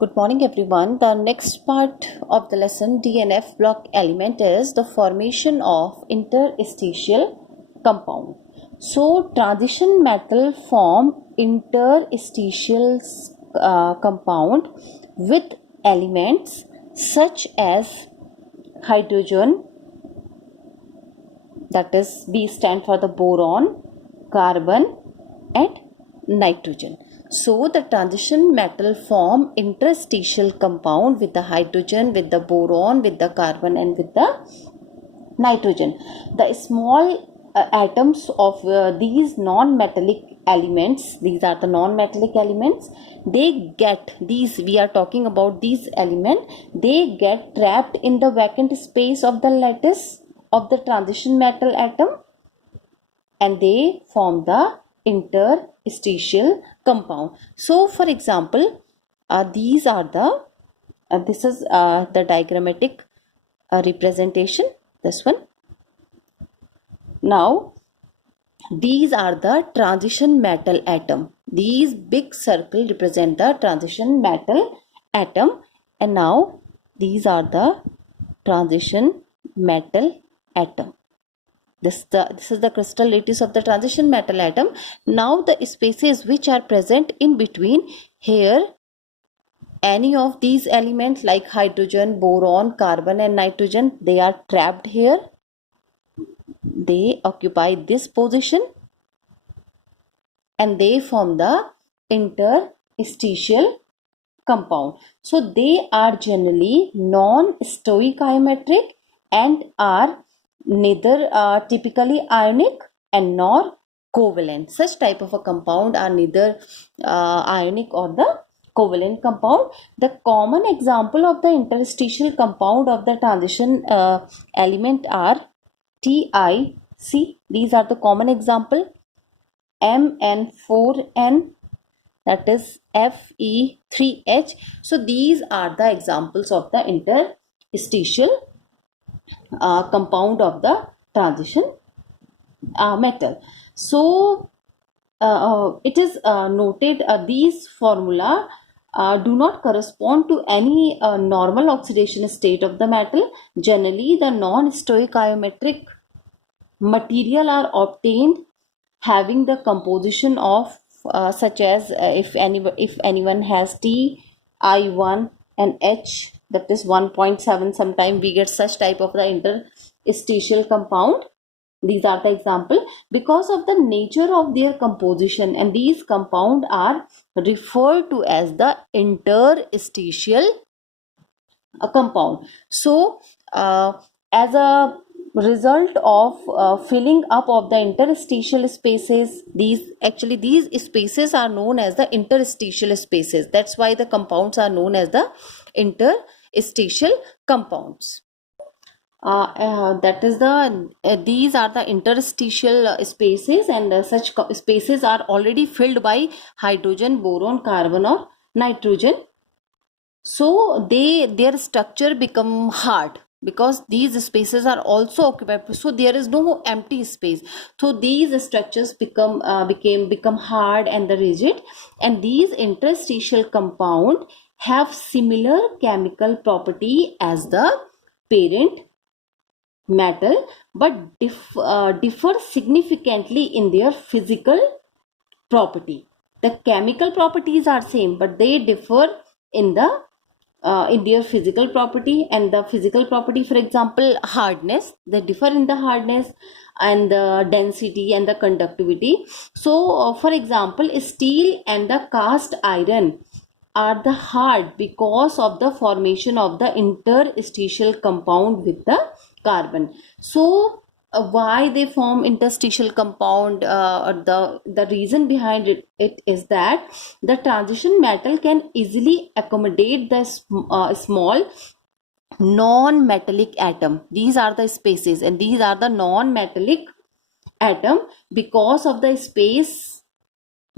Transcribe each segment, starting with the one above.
Good morning everyone. The next part of the lesson DNF block element is the formation of interstitial compound. So transition metal form interstitial compound with elements such as hydrogen, that is B stand for the boron, carbon and nitrogen. So the transition metal form interstitial compound with the hydrogen, with the boron, with the carbon and with the nitrogen. The small atoms of these non-metallic elements, these are the non-metallic elements, they get these, we are talking about these elements, they get trapped in the vacant space of the lattice of the transition metal atom and they form the interstitial compound. So for example, these are the this is the diagrammatic representation, this one. Now these are the transition metal atom. These big circle represent the transition metal atom, and now these are the transition metal atom. This is the crystal lattice of the transition metal atom. Now the spaces which are present in between here, any of these elements like hydrogen, boron, carbon and nitrogen, they are trapped here. They occupy this position and they form the interstitial compound. So they are generally non-stoichiometric and are neither typically ionic and nor covalent. Such type of a compound are neither ionic or the covalent compound. The common example of the interstitial compound of the transition element are TIC. These are the common example. MN4N, that is Fe3H. So these are the examples of the interstitial compound of the transition metal. So it is noted these formula do not correspond to any normal oxidation state of the metal. Generally, the non-stoichiometric material are obtained having the composition of such as if anyone has Ti1 and H, that is 1.7, sometime we get such type of the interstitial compound. These are the example because of the nature of their composition, and these compound are referred to as the interstitial compound. So as a result of filling up of the interstitial spaces, these spaces are known as the interstitial spaces. That's why the compounds are known as the interstitial compounds. That is these are the interstitial spaces, and such spaces are already filled by hydrogen, boron, carbon or nitrogen. So their structure become hard because these spaces are also occupied, so there is no empty space. So these structures become hard and rigid, and these interstitial compound have similar chemical property as the parent metal but differ significantly in their physical property. The chemical properties are same, but they differ in their physical property. And the physical property, for example, hardness, they differ in the hardness and the density and the conductivity. So for example, steel and the cast iron are the hard because of the formation of the interstitial compound with the carbon. So why they form interstitial compound, the reason behind it is that the transition metal can easily accommodate the small non-metallic atom. These are the spaces and these are the non-metallic atom because of the space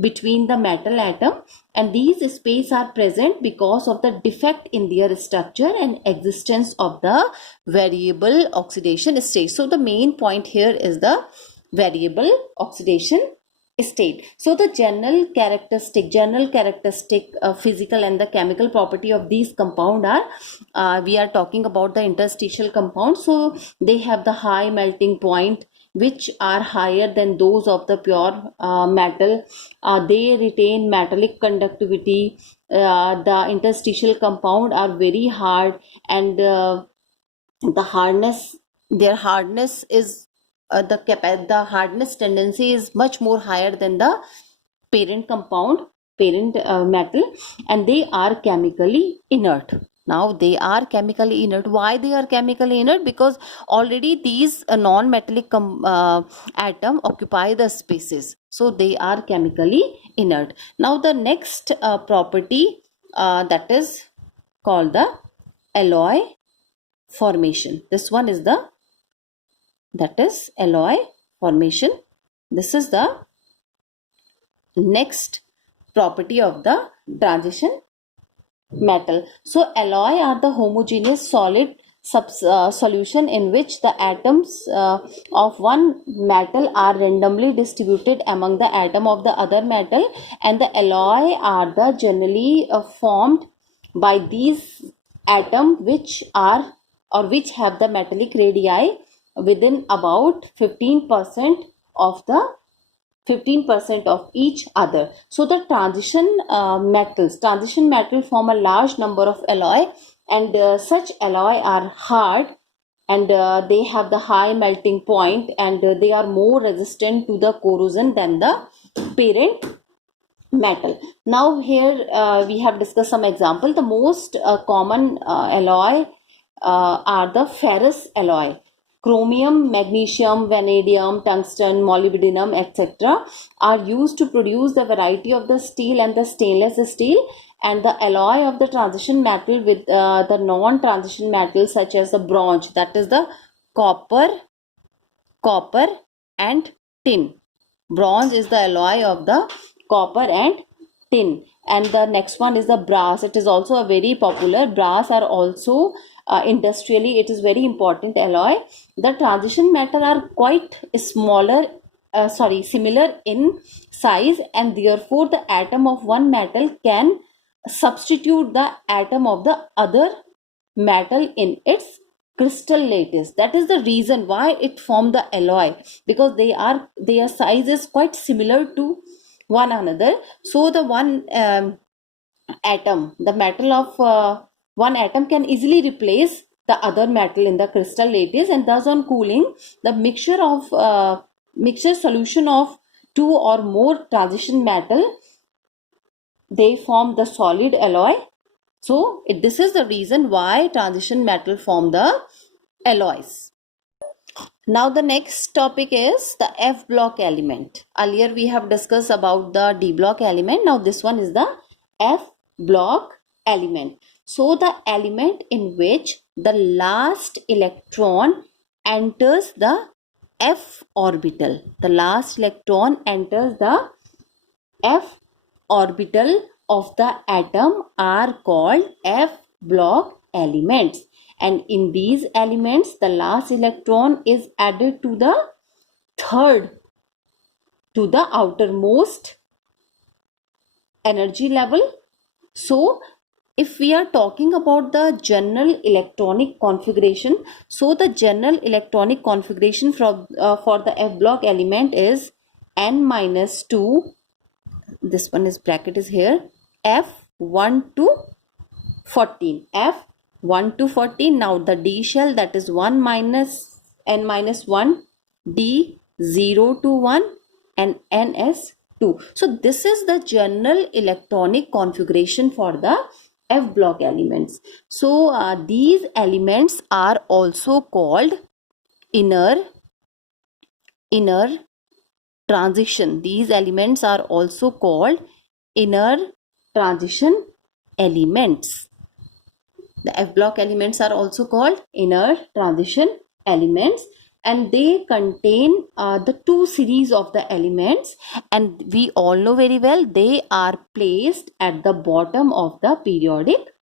between the metal atom, and these space are present because of the defect in their structure and existence of the variable oxidation state. So the main point here is the variable oxidation state. So the general characteristic, physical and the chemical property of these compound are, we are talking about the interstitial compound. So they have the high melting point, which are higher than those of the pure metal. They retain metallic conductivity. The interstitial compound are very hard, and the hardness, their hardness is the hardness tendency is much more higher than the parent compound, parent metal, and they are chemically inert. Now they are chemically inert. Why they are chemically inert? Because already these non-metallic atom occupy the spaces, so they are chemically inert. Now the next property, that is called the alloy formation. This one is the, that is alloy formation. This is the next property of the transition metal. So alloy are the homogeneous solid solution in which the atoms of one metal are randomly distributed among the atom of the other metal, and the alloy are the generally formed by these atom which are, or which have the metallic radii within about 15% of the 15% of each other. So the transition metal form a large number of alloy, and such alloy are hard, and they have the high melting point, and they are more resistant to the corrosion than the parent metal. Now here we have discussed some example. The most common alloy are the ferrous alloy. Chromium, magnesium, vanadium, tungsten, molybdenum, etc. are used to produce the variety of the steel and the stainless steel, and the alloy of the transition metal with the non-transition metals such as the bronze, that is the copper and tin. Bronze is the alloy of the copper and tin. And the next one is the brass. It is also a very popular. Brass are also industrially, it is very important alloy. The transition metal are quite similar in size, and therefore the atom of one metal can substitute the atom of the other metal in its crystal lattice. That is the reason why it formed the alloy, because their size is quite similar to one another. So the one atom, the metal of one atom can easily replace the other metal in the crystal lattice, and thus on cooling, the mixture solution of two or more transition metal, they form the solid alloy. So this is the reason why transition metal form the alloys. Now the next topic is the F block element. Earlier we have discussed about the D block element. Now this one is the F block element. So the element in which the last electron enters the F orbital. The last electron enters the F orbital of the atom are called F block elements. And in these elements, the last electron is added to the outermost energy level. So if we are talking about the general electronic configuration, so the general electronic configuration for the F block element is n-2, this one is bracket is here, F1 to 14, F1 to 14. Now the D shell, that is 1 minus n-1, D 0 to 1, and ns2. So this is the general electronic configuration for the F block elements. So these elements are also called inner transition. These elements are also called inner transition elements. The F block elements are also called inner transition elements, and they contain the two series of the elements, and we all know very well they are placed at the bottom of the periodic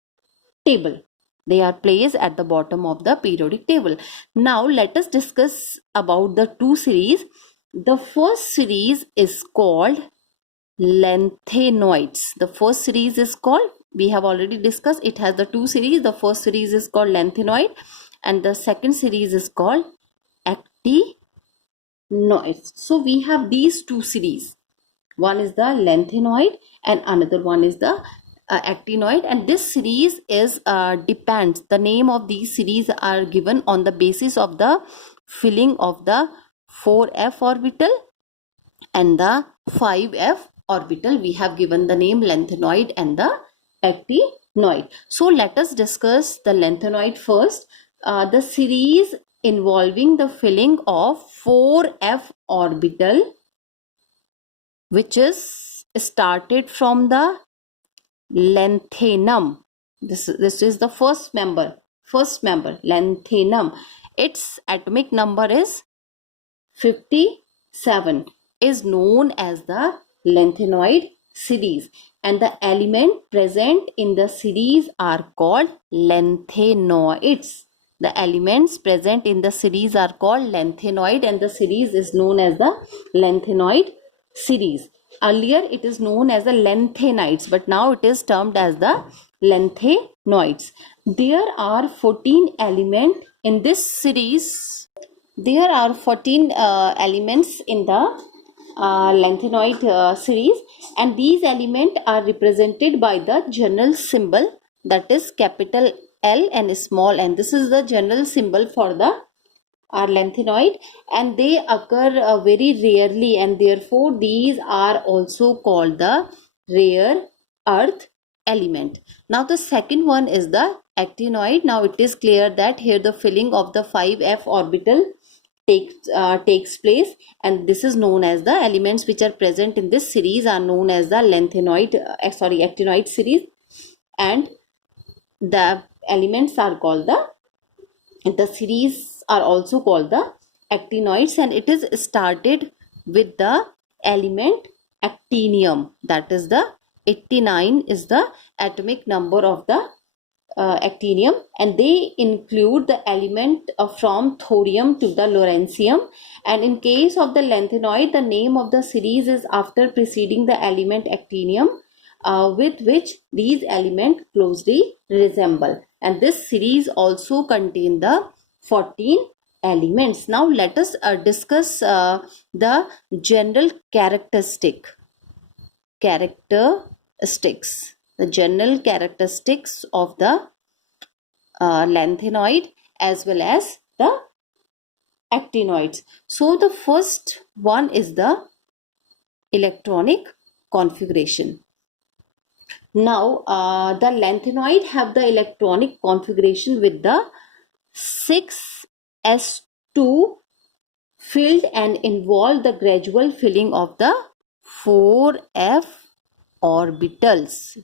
table. They are placed at the bottom of the periodic table. Now let us discuss about the two series. The first series is called lanthanoids. The first series is called, we have already discussed, it has the two series. The first series is called lanthanoid and the second series is called actinoids. So we have these two series. One is the lanthanoid and another one is the actinoid, and this series is depends, the name of these series are given on the basis of the filling of the 4f orbital and the 5f orbital. We have given the name lanthanoid and the actinoid. So let us discuss the lanthanoid first. The series involving the filling of 4f orbital, which is started from the lanthanum. This is the first member, lanthanum. Its atomic number is 57, is known as the lanthanoid series, and the element present in the series are called lanthanoids. The elements present in the series are called lanthanoid and the series is known as the lanthanoid series. Earlier it is known as the lanthanides, but now it is termed as the lanthanoids. There are 14 elements in this series. There are 14 elements in the lanthanoid series, and these elements are represented by the general symbol, that is capital L and small n. This is the general symbol for the lanthanoid, and they occur very rarely, and therefore these are also called the rare earth element. Now the second one is the actinoid. Now it is clear that here the filling of the 5f orbital takes place, and this is known as the elements which are present in this series are known as the actinoid series, and the elements are called the series are also called the actinoids, and it is started with the element actinium, that is the 89 is the atomic number of the actinium, and they include the element from thorium to the lawrencium. And in case of the lanthanoid, the name of the series is after preceding the element actinium, with which these elements closely resemble, and this series also contain the 14 elements. Now let us discuss the general characteristics, the general characteristics of the lanthanoid as well as the actinoids. So the first one is the electronic configuration. Now the lanthanoid have the electronic configuration with the 6s2 filled and involve the gradual filling of the 4f orbitals,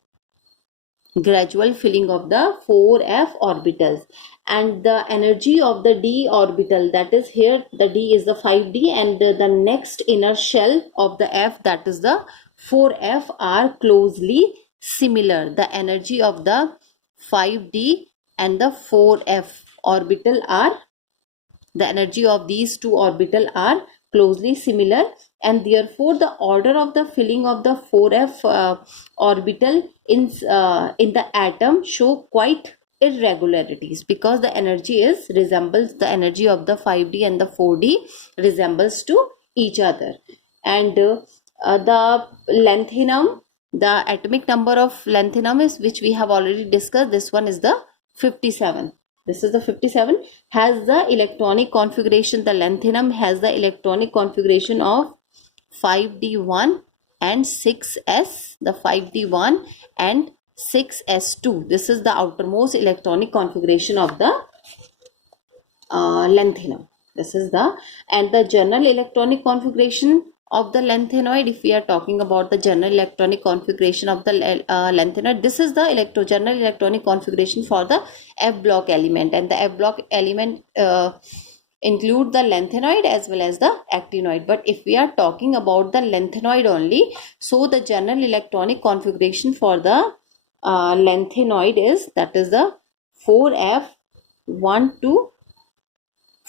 and the energy of the d orbital, that is here the d is the 5d and the next inner shell of the f, that is the 4f, are closely similar. The energy of the 5d and the 4f orbital are, the energy of these two orbital are closely similar, and therefore the order of the filling of the 4f orbital in the atom show quite irregularities, because the energy resembles the energy of the 5d and the 4d resembles to each other. And the lanthanum, the atomic number of lanthanum is, which we have already discussed, this one is the 57. This is the 57, has the electronic configuration, the lanthanum has the electronic configuration of 5d1 and 6s, the 5d1 and 6s2. This is the outermost electronic configuration of the lanthanum. This is the, and the general electronic configuration of the lanthanoid, if we are talking about the general electronic configuration of the lanthanoid, this is the general electronic configuration for the F block element, and the F block element include the lanthanoid as well as the actinoid. But if we are talking about the lanthanoid only, so the general electronic configuration for the lanthanoid is, that is the 4f1 to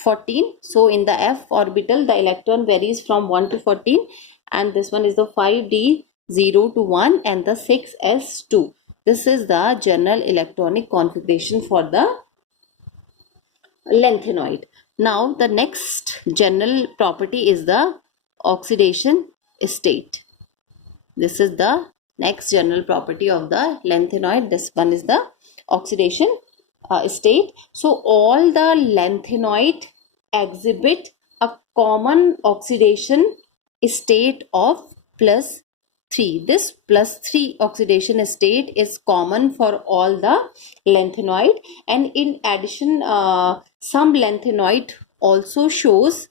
14. So in the f orbital, the electron varies from 1 to 14, and this one is the 5d 0 to 1 and the 6s2. This is the general electronic configuration for the lanthanoid. Now the next general property is the oxidation state. This is the next general property of the lanthanoid. This one is the oxidation state. So all the lanthanoid exhibit a common oxidation state of +3. This +3 oxidation state is common for all the lanthanoid, and in addition some lanthanoid also shows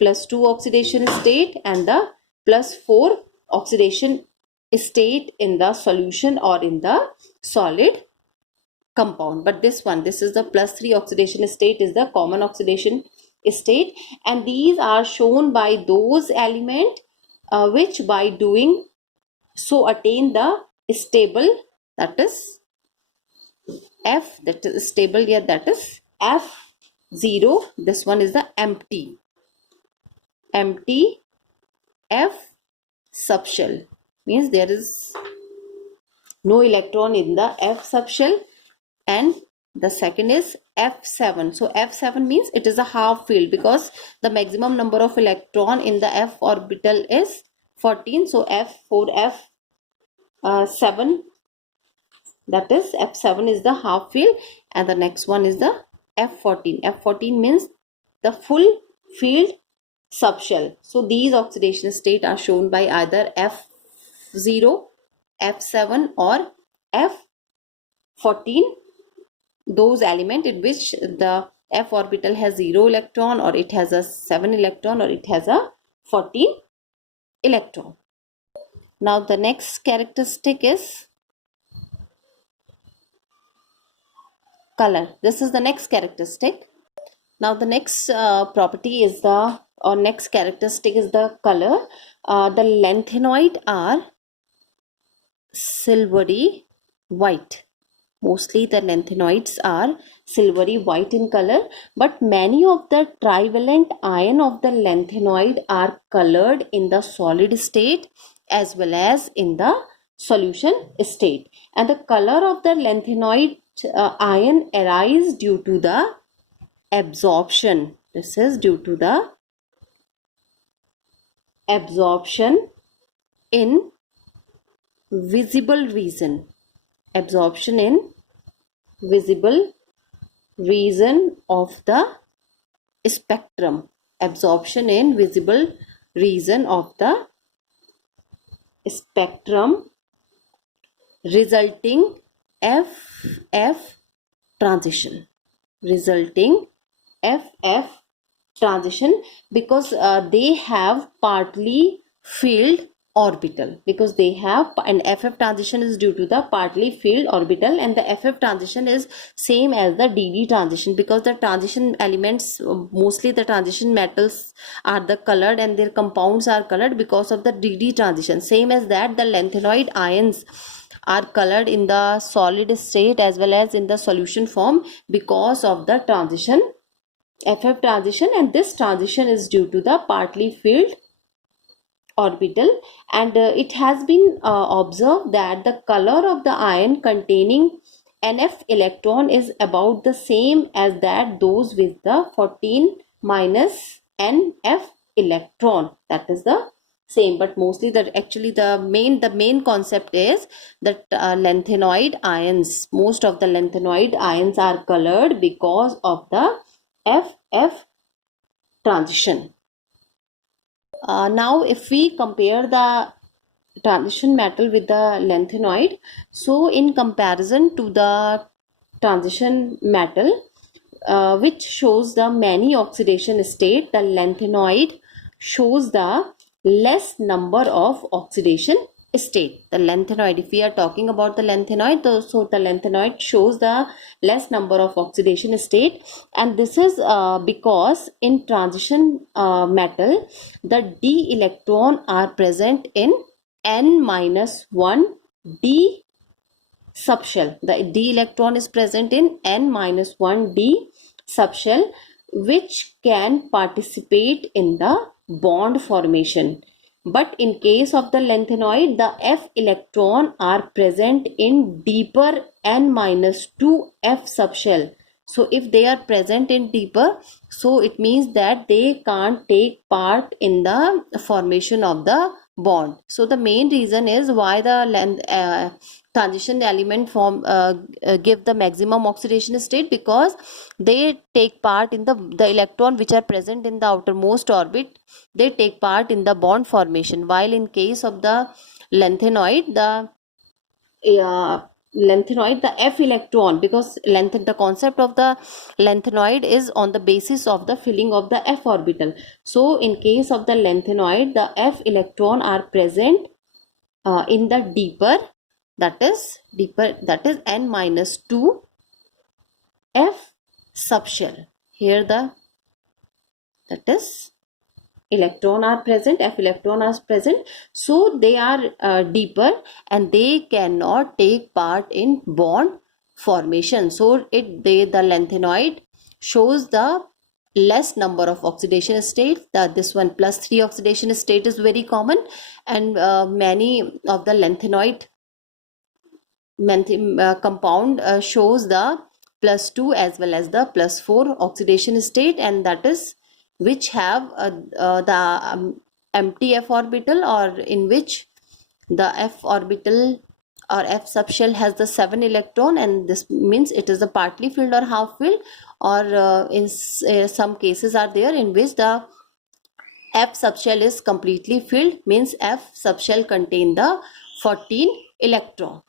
+2 oxidation state and the +4 oxidation state in the solution or in the solid compound. But this is the +3 oxidation state, is the common oxidation state, and these are shown by those elements which by doing so attain the stable, that is F, that is stable here, that is F0. This one is the empty F subshell, means there is no electron in the F subshell, and the second is F7. So F7 means it is a half filled, because the maximum number of electron in the F orbital is 14. So F4 F7, that is F7 is the half filled, and the next one is the F14. F14 means the full filled subshell. So these oxidation state are shown by either F0, F7 or F14, those element in which the F orbital has 0 electron, or it has a 7 electron, or it has a 14 electron. Now the next characteristic is color. This is the next characteristic. Now the next property is the, or next characteristic is the color. The lanthanoid are silvery white. Mostly the lanthanoids are silvery white in color, but many of the trivalent ion of the lanthanoid are colored in the solid state as well as in the solution state. And the color of the lanthanoid ion arises due to the absorption. This is due to the absorption in visible region. Absorption in visible region of the spectrum. Absorption in visible region of the spectrum, resulting FF transition. Resulting FF transition, because they have partly filled orbital, because they have, and FF transition is due to the partly filled orbital, and the FF transition is same as the DD transition, because the transition elements, mostly the transition metals are the colored and their compounds are colored because of the DD transition. Same as that, the lanthanoid ions are colored in the solid state as well as in the solution form because of the transition, FF transition, and this transition is due to the partly filled orbital. And it has been observed that the color of the ion containing NF electron is about the same as that those with the 14 minus NF electron, that is the same. But mostly that actually the main concept is that lanthanoid ions, most of the lanthanoid ions are colored because of the FF transition. Now if we compare the transition metal with the lanthanoid, so in comparison to the transition metal which shows the many oxidation state, the lanthanoid shows the less number of oxidation state. The lanthanoid, if we are talking about the lanthanoid, so the lanthanoid shows the less number of oxidation state, and this is because in transition metal the d electron are present in n-1 d subshell. The d electron is present in n-1 d subshell, which can participate in the bond formation. But in case of the lanthanoid, the F electron are present in deeper n-2 F subshell. So if they are present in deeper, so it means that they can't take part in the formation of the bond. So the main reason is why the transition element give the maximum oxidation state, because they take part in the electron which are present in the outermost orbit, they take part in the bond formation, while in case of the lanthanoid, the F electron, because the concept of the lanthanoid is on the basis of the filling of the F orbital. So in case of the lanthanoid, the F electron are present in the deeper, that is n-2 F subshell. Here that is electron are present, F electron are present, so they are deeper and they cannot take part in bond formation. So the lanthanoid shows the less number of oxidation states. This one +3 oxidation state is very common, and many of the lanthanoid compound shows the +2 as well as the +4 oxidation state, and that is which have the empty F orbital, or in which the F orbital or F subshell has the 7 electron, and this means it is a partly filled or half filled, or in some cases are there in which the F subshell is completely filled, means F subshell contain the 14 electron.